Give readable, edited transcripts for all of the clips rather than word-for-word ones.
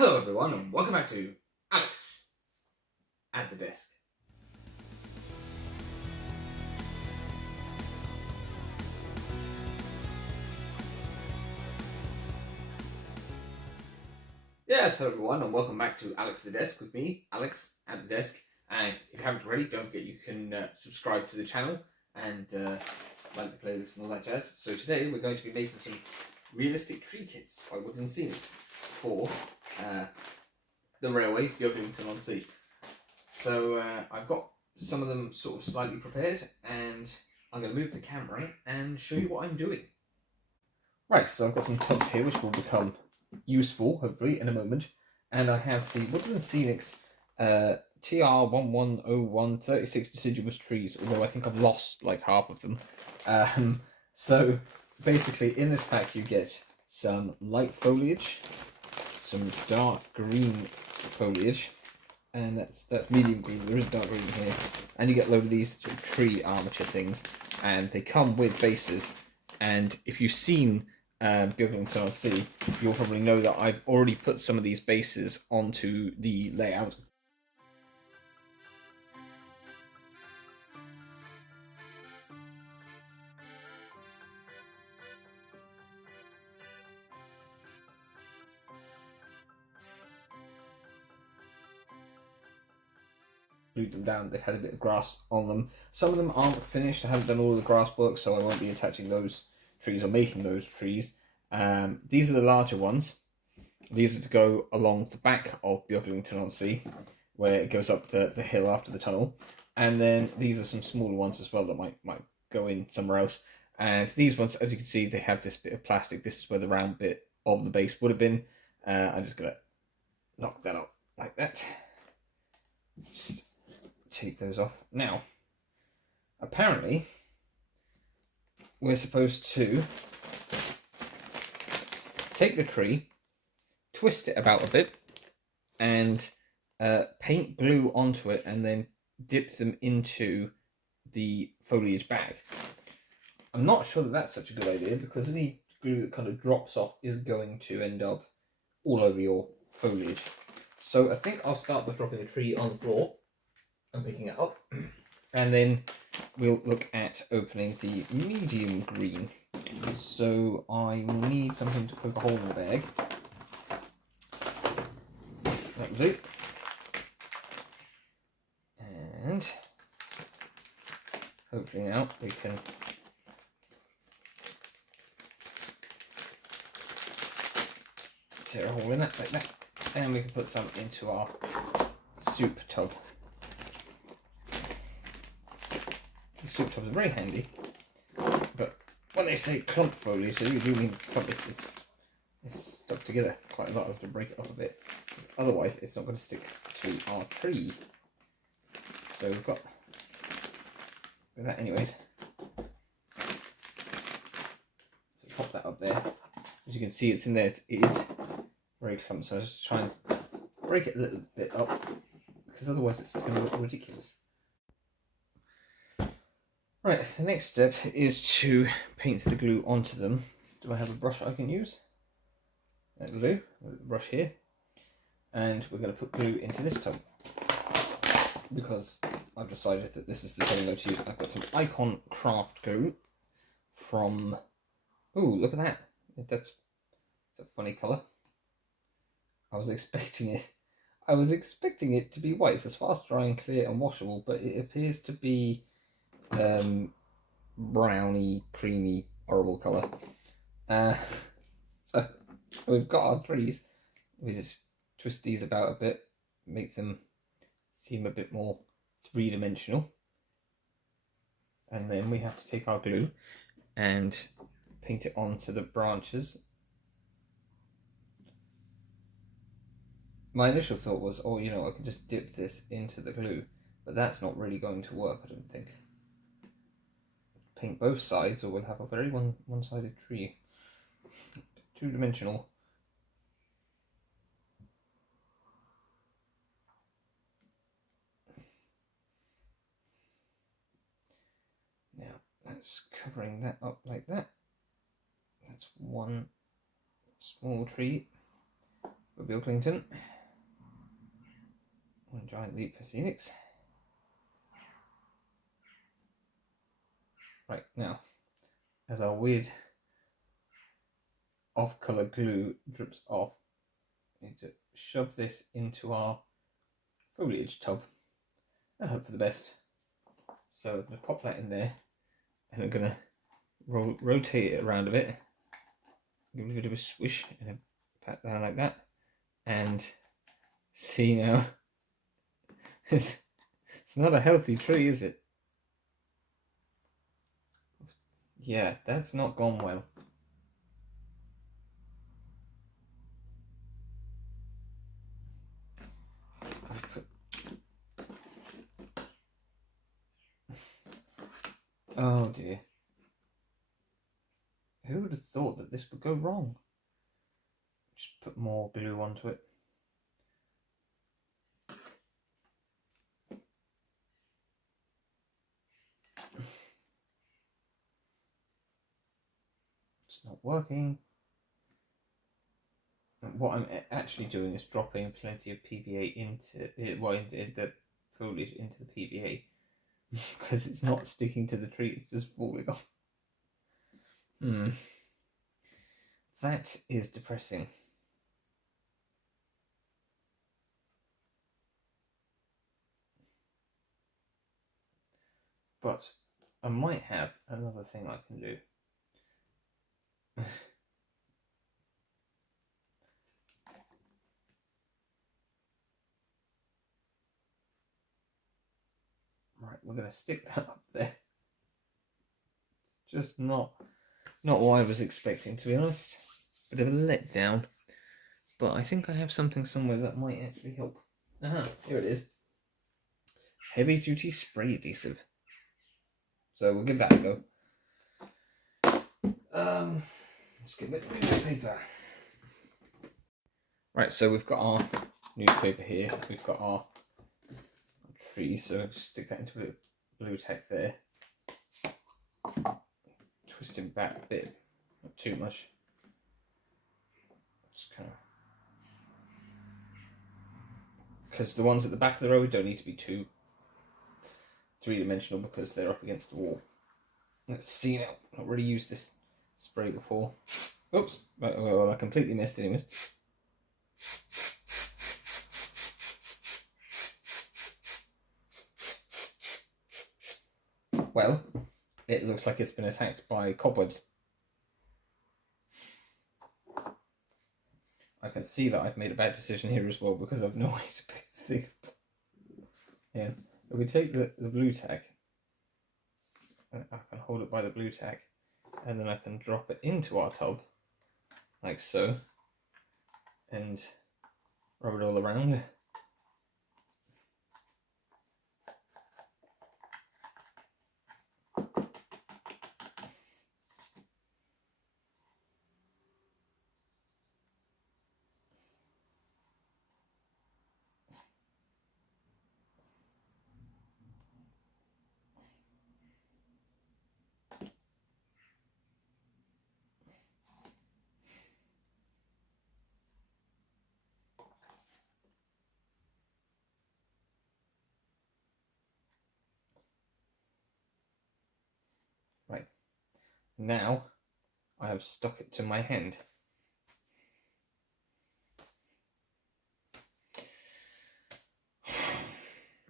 Hello everyone and welcome back to Alex at the Desk. Yes, hello everyone and welcome back to Alex at the Desk with me, Alex at the Desk. And if you haven't already, don't forget you can subscribe to the channel and like the playlist and all that jazz. So today we're going to be making some realistic tree kits by Beaglington-On-Sea for the railway, Beaglington-On-Sea. So I've got some of them sort of slightly prepared, and I'm going to move the camera and show you what I'm doing. Right, so I've got some tubs here which will become useful, hopefully, in a moment. And I have the Woodland Scenics TR1101 36 deciduous trees, although I think I've lost like half of them. So basically in this pack you get some light foliage, some dark green foliage, and that's medium green. There is dark green here, and you get a load of these sort of tree armature things, and they come with bases. And if you've seen Beaglington-On-Sea, you'll probably know that I've already put some of these bases onto the layout. Glued them down. They've had a bit of grass on them. Some of them aren't finished. I haven't done all of the grass work, so I won't be attaching those trees or making those trees. These are the larger ones. These are to go along the back of Beaglington-On-Sea, where it goes up the hill after the tunnel. And then these are some smaller ones as well that might go in somewhere else. And these ones, as you can see, they have this bit of plastic. This is where the round bit of the base would have been. I'm just going to knock that up like that. Just take those off. Now, apparently, we're supposed to take the tree, twist it about a bit, and paint glue onto it, and then dip them into the foliage bag. I'm not sure that that's such a good idea, because any glue that kind of drops off is going to end up all over your foliage. So I think I'll start by dropping the tree on the floor and picking it up, and then we'll look at opening the medium green. So I need something to poke a hole in the bag. That'll do. And hopefully now we can tear a hole in that like that, and we can put some into our soup tub. The soup tubs are very handy, but when they say clump foliage, they really do mean clump. It's stuck together quite a lot. I have to break it up a bit, otherwise it's not going to stick to our tree. So we've got that anyways. So pop that up there. As you can see, it's in there. It is very clumpy, so I just try and break it a little bit up, because otherwise it's going to look ridiculous. Right, the next step is to paint the glue onto them. Do I have a brush I can use? That'll do, with the brush here. And we're going to put glue into this tub, because I've decided that this is the tub I'm going to use. I've got some Icon Craft glue from... Ooh, look at that. That's a funny colour. I was expecting it to be white. It's fast drying, clear and washable, but it appears to be browny, creamy, horrible colour. So we've got our trees. We just twist these about a bit, make them seem a bit more three-dimensional, and then we have to take our glue and paint it onto the branches. My initial thought was, oh, you know, I could just dip this into the glue, but that's not really going to work, I don't think. Paint both sides, or we'll have a very one-sided tree. Two-dimensional. Now, that's covering that up like that. That's one small tree. for Beaglington. One giant leap for Phoenix. Right, now, as our weird off-colour glue drips off, we need to shove this into our foliage tub and hope for the best. So I'm going to pop that in there, and I'm going to rotate it around a bit, give it a bit of a swish and a pat down like that, and see now, it's not a healthy tree, is it? Yeah, that's not gone well. Oh dear. Who would have thought that this would go wrong? Just put more glue onto it. It's not working. And what I'm actually doing is dropping plenty of PVA into it, well, into the foliage into the PVA, because it's not sticking to the tree, it's just falling off. That is depressing. But I might have another thing I can do. Right, we're going to stick that up there. It's just not what I was expecting, to be honest. Bit of a letdown. But I think I have something somewhere that might actually help. Aha, here it is. Heavy duty spray adhesive. So we'll give that a go. Let's get a bit of newspaper. Right, so we've got our newspaper here. We've got our tree, so stick that into a bit of blue tack there. Twist him back a bit, not too much. Just kind of, because the ones at the back of the road don't need to be too three-dimensional because they're up against the wall. Let's see now. I've not really used this spray before. Oops. Right, well, I completely missed it anyways. Well, it looks like it's been attacked by cobwebs. I can see that I've made a bad decision here as well because I've no way to pick the thing up. Yeah, if we take the blue tack, and I can hold it by the blue tack, and then I can drop it into our tub, like so, and rub it all around. Right, now I have stuck it to my hand.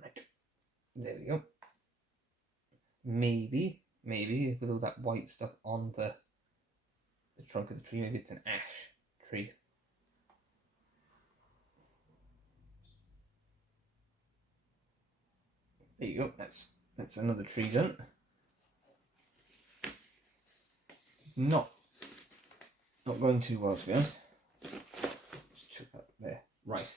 Right, there we go. Maybe with all that white stuff on the trunk of the tree, maybe it's an ash tree. There you go, that's another tree done. Not going too well, to be honest. Just chuck that there. Right.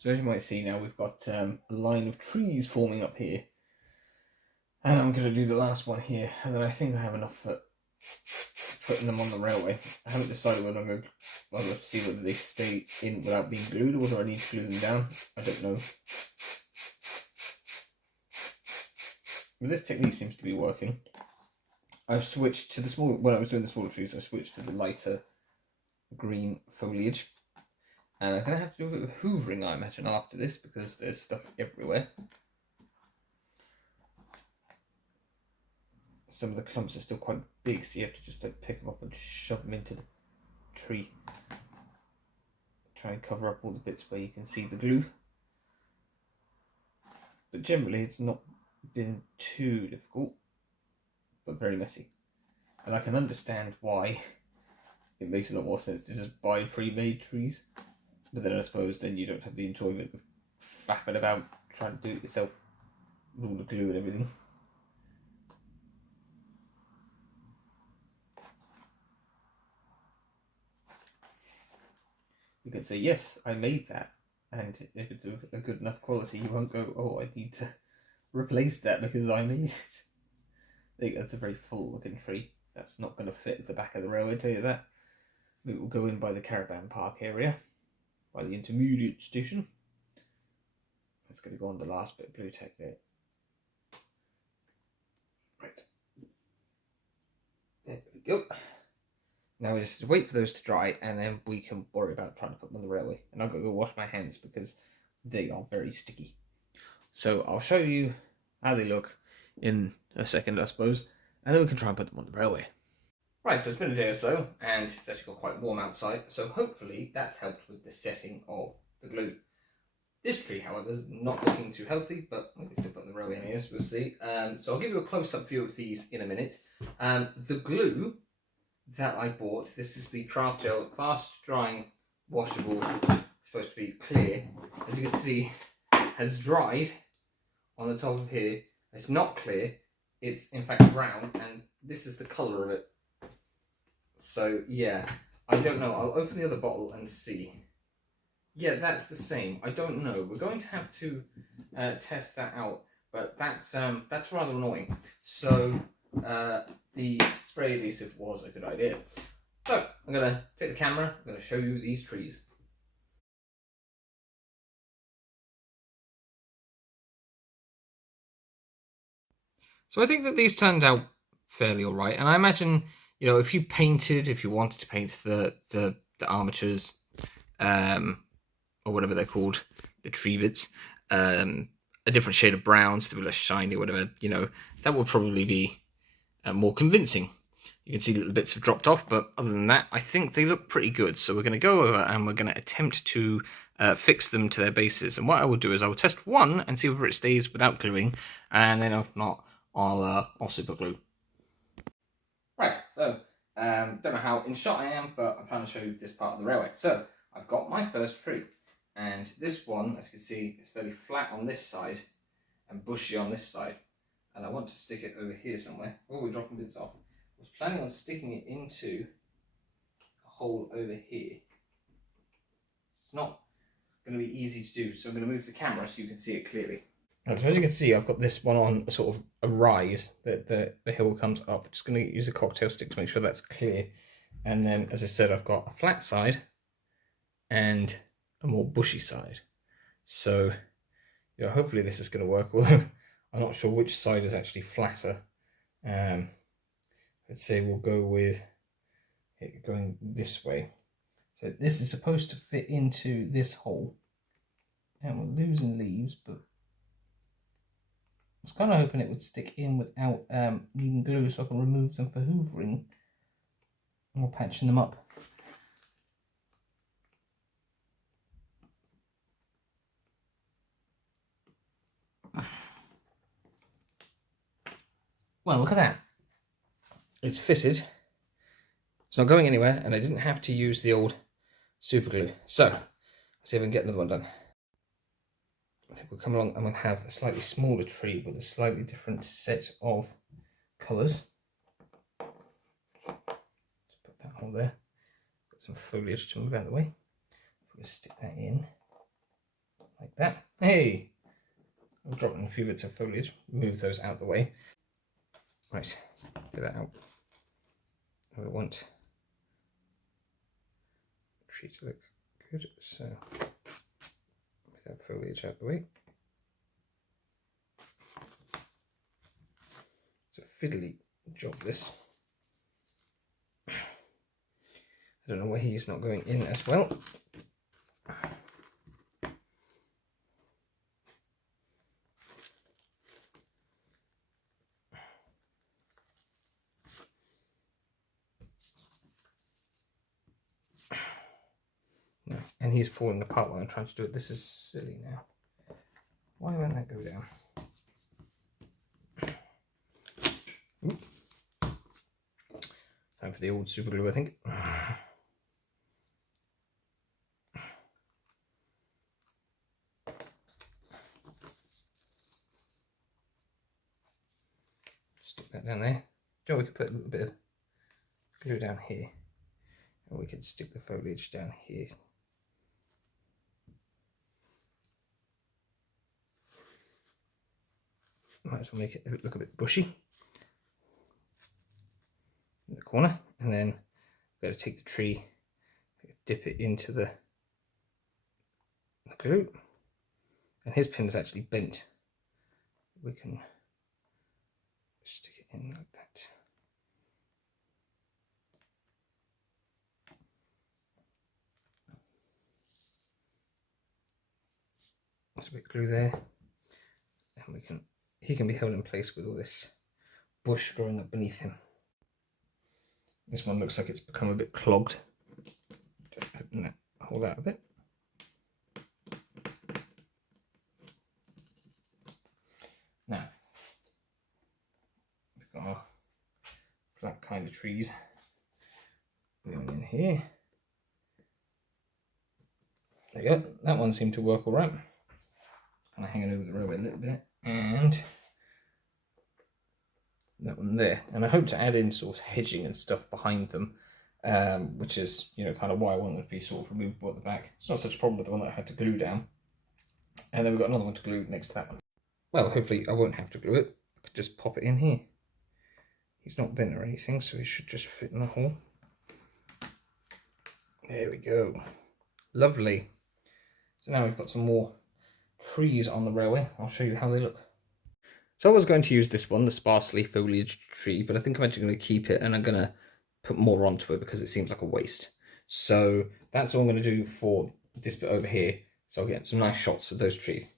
So as you might see now, we've got a line of trees forming up here. And I'm going to do the last one here, and then I think I have enough for putting them on the railway. I haven't decided whether I'm going to, I'll have to see whether they stay in without being glued, or whether I need to glue them down. I don't know. But this technique seems to be working. I've switched to the small, when I was doing the smaller trees, I switched to the lighter green foliage. And I'm going to have to do a bit of hoovering, I imagine, after this, because there's stuff everywhere. Some of the clumps are still quite big, so you have to just like pick them up and shove them into the tree. Try and cover up all the bits where you can see the glue. But generally it's not been too difficult, but very messy. And I can understand why it makes a lot more sense to just buy pre-made trees. But then I suppose then you don't have the enjoyment of faffing about trying to do it yourself with all the glue and everything. You can say, yes, I made that. And if it's of a good enough quality, you won't go, oh, I need to replace that because I made it. I think that's a very full looking tree. That's not going to fit at the back of the railway, I tell you that. It will go in by the caravan park area, by the intermediate station. That's going to go on the last bit of blue tack there. Right. There we go. Now we just wait for those to dry, and then we can worry about trying to put them on the railway. And I've got to go wash my hands because they are very sticky. So I'll show you how they look in a second, I suppose, and then we can try and put them on the railway. Right, so it's been a day or so, and it's actually got quite warm outside, so hopefully that's helped with the setting of the glue. This tree, however, is not looking too healthy, but we can still put on the railway anyways, we'll see. So I'll give you a close-up view of these in a minute. The glue that I bought, this is the craft gel fast drying washable, supposed to be clear. As you can see, has dried on the top of here. It's not clear, it's in fact brown, and this is the colour of it. So yeah, I don't know, I'll open the other bottle and see. Yeah, that's the same. I don't know, we're going to have to test that out, but that's rather annoying. So the spray adhesive was a good idea. So I'm going to take the camera, I'm going to show you these trees. So I think that these turned out fairly alright, and I imagine, you know, if you wanted to paint the armatures, or whatever they're called, the tree bits, a different shade of browns to be less shiny, or whatever, you know, that would probably be more convincing. You can see little bits have dropped off, but other than that, I think they look pretty good. So we're going to go over and we're going to attempt to fix them to their bases. And what I will do is I will test one and see whether it stays without gluing, and then if not, I'll super glue. Right, so don't know how in shot I am, but I'm trying to show you this part of the railway. So I've got my first tree, and this one, as you can see, is fairly flat on this side and bushy on this side. And I want to stick it over here somewhere. Oh, we're dropping bits off. I was planning on sticking it into a hole over here. It's not going to be easy to do, so I'm going to move the camera so you can see it clearly. So as you can see, I've got this one on a sort of a rise that the hill comes up. I'm just going to use a cocktail stick to make sure that's clear. And then, as I said, I've got a flat side and a more bushy side. So, you know, hopefully this is going to work, although I'm not sure which side is actually flatter. Let's say we'll go with it going this way. So this is supposed to fit into this hole. And we're losing leaves, but I was kind of hoping it would stick in without needing glue, so I can remove them for hoovering or patching them up. Well, look at that. It's fitted. It's not going anywhere, and I didn't have to use the old super glue. So, let's see if we can get another one done. I think we'll come along and we'll have a slightly smaller tree with a slightly different set of colours. Just put that hole there. Got some foliage to move out of the way. We'll stick that in. like that. Hey, I'm dropping a few bits of foliage. Move those out the way. Right, get that out. We want the tree to look good, so with that foliage out the way. It's a fiddly job, this. I don't know why he's not going in as well. No, and he's falling apart while I'm trying to do it. This is silly now. Why won't that go down? Oop. Time for the old super glue, I think. Stick that down there. We could put a little bit of glue down here, and we could stick the foliage down here. Might as well make it look a bit bushy in the corner, and then we've got to take the tree, dip it into the glue, and his pin is actually bent. We can stick it in like that. There's a bit of glue there, and he can be held in place with all this bush growing up beneath him. This one looks like it's become a bit clogged. Just open that hole out a bit. Now, we've got our flat kind of trees going in here. There you go. That one seemed to work all right. Kind of hanging over the railway a little bit, and that one there. And I hope to add in sort of hedging and stuff behind them, which is, you know, kind of why I want them to be sort of removable at the back. It's not such a problem with the one that I had to glue down. And then we've got another one to glue next to that one. Well, hopefully I won't have to glue it. I could just pop it in here. He's not bent or anything, so he should just fit in the hole. There we go. Lovely. So now we've got some more trees on the railway. I'll show you how they look. So I was going to use this one, the sparsely foliaged tree, but I think I'm actually going to keep it, and I'm going to put more onto it because it seems like a waste. So that's all I'm going to do for this bit over here. So I'll get some nice shots of those trees.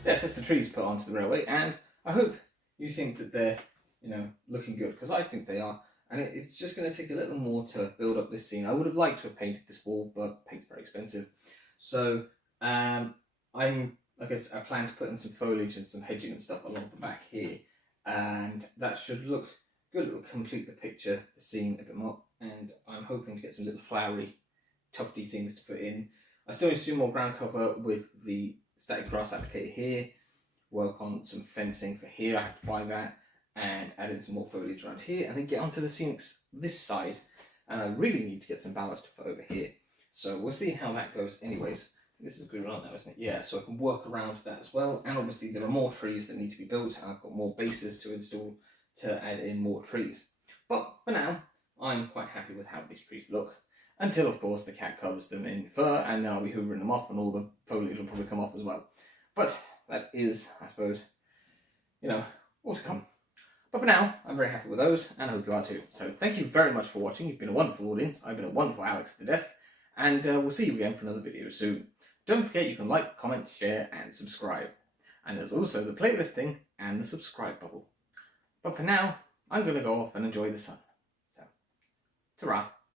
So yes, that's the trees put onto the railway, and I hope you think that they're, you know, looking good, because I think they are. And it's just going to take a little more to build up this scene. I would have liked to have painted this wall, but paint's very expensive. So I plan to put in some foliage and some hedging and stuff along the back here, and that should look good. It'll complete the picture, the scene a bit more, and I'm hoping to get some little flowery, tufty things to put in. I still need to do more ground cover with the static grass applicator here, work on some fencing for here, I have to buy that, and add in some more foliage around here, and then get onto the scenics this side, and I really need to get some ballast to put over here. So we'll see how that goes anyways. This is glued on now, isn't it? Yeah, so I can work around that as well, and obviously there are more trees that need to be built, and I've got more bases to install to add in more trees. But for now, I'm quite happy with how these trees look. Until, of course, the cat covers them in fur, and then I'll be hoovering them off, and all the foliage will probably come off as well. But that is, I suppose, you know, all to come. But for now, I'm very happy with those, and I hope you are too. So thank you very much for watching. You've been a wonderful audience. I've been a wonderful Alex at the desk, and we'll see you again for another video soon. Don't forget you can like, comment, share, and subscribe. And there's also the playlist thing and the subscribe bubble. But for now, I'm going to go off and enjoy the sun. So, ta-ra.